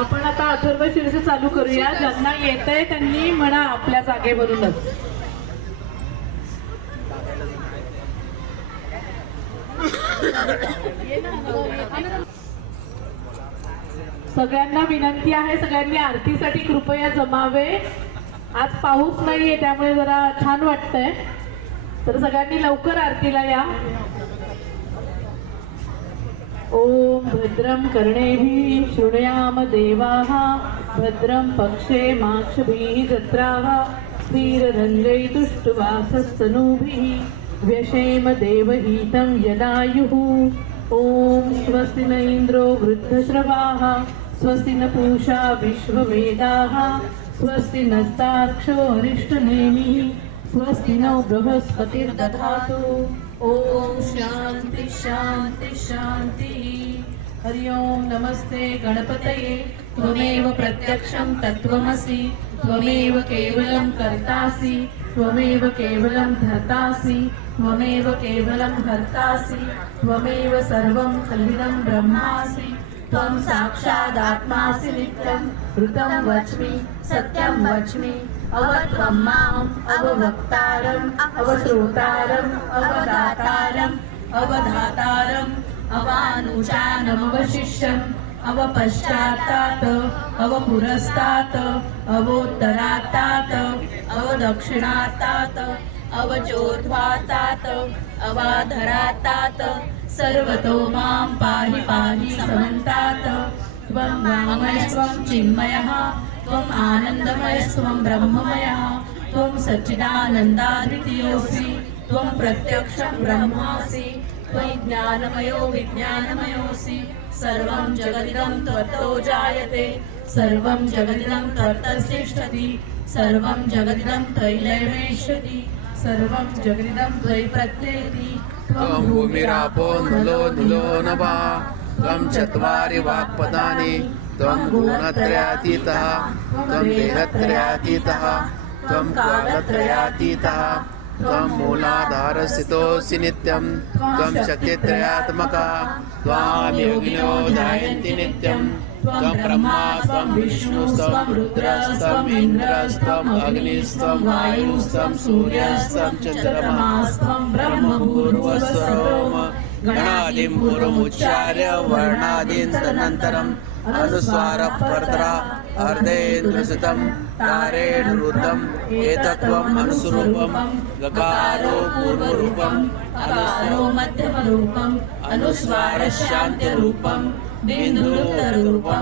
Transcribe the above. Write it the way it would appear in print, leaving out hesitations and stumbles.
आपण आता अथर्व शीर्ष चालू करूया. ज्यांना येतंय त्यांनी म्हणा आपल्या जागेवरूनच. सगळ्यांना विनंती आहे, सगळ्यांनी आरतीसाठी कृपया जमावे. आज पाऊस नाहीये त्यामुळे जरा छान वाटतंय, तर सगळ्यांनी लवकर आरतीला या. ओम भद्रं कर्णेभिः शृणुयाम देवाः भद्रं पक्षेमाक्षभिः जत्राः स्थिररङ्गैतुष्टुवासस्तनूभिः व्यशेम देवहितं यदायुः. ओम स्वस्ति न इन्द्रो वृद्धश्रवाः स्वस्ति न पूषा विश्ववेदाः स्वस्ति नस्तार्क्ष्यो अरिष्टनेमिः स्वस्ति नो बृहस्पतिर्दधातु. ओम शांति शांति शांति. हरि ओम. नमस्ते गणपतये. त्वमेव प्रत्यक्षं तत्त्वमसि त्वमेव केवलं कर्तासि त्वमेव केवलं धर्तासि त्वमेव केवलं हर्तासि त्वमेव सर्वं खलिदं ब्रह्मासि त्वं साक्षादात्मासि नित्यं ऋतं वच्मि सत्यं वच्मि अवत्वं माम् अववक्तारम् अवश्रोतारम् अवदातारम् अवधातारम् अवानुजानमवशिष्यम् अवपश्चात्तात् अवपुरस्तात् अवोत्तरात्तात् अवदक्षिणात्तात् अवचोर्ध्वात्तात् अवाधरात्तात् सर्वतो मां पाहि पाहि समन्तात्. त्वं वाङ्मयस्त्वं चिन्मयः त्वम् आनन्दमयस्त्वं ब्रह्ममयः त्वं सच्चिदानन्दादितीयोऽसि त्वं प्रत्यक्षं ब्रह्मासि त्वयि ज्ञानमयो विज्ञानमयोऽसि. सर्वं जगदिदं त्वत्तो जायते सर्वं जगदिदं त्वत्तस्तिष्ठति सर्वं जगदिदं त्वयैवेष्यति सर्वं जगदिदं त्वयि प्रत्येति. त्वं भूमिरापो नलो निलो नभः त्वं चत्वारि वाक्पदानि त्वं गुणत्रयातीतः त्वं देहत्रयातीतः त्वं कालत्रयातीतः त्वं मूलाधारस्थितोऽसि नित्यं त्वं शक्तित्रयात्मकः त्वां योगिनो ध्यायन्ति नित्यं त्वं ब्रह्मा त्वं विष्णुस्त्वं रुद्रस्त्वं इन्द्रस्त्वं अग्निस्त्वं वायुस्त्वं सूर्यस्त्वं चन्द्रमास्त्वं ब्रह्मभूर्भुवस्वरोम. गणादिं पूर्वमुच्चार्य वर्णादीन् तदनन्तरम् अनुस्वारपर्तरा अर्धेन्द्रसुतं तारेण रुद्धम् एतत्त्वम् अनुस्वरूपम्. गकारो पूर्वरूपम् अनुस्वरो मध्यमरूपम् अनुस्वारशान्त्यरूपम् बिन्दुरुत्तररूपम्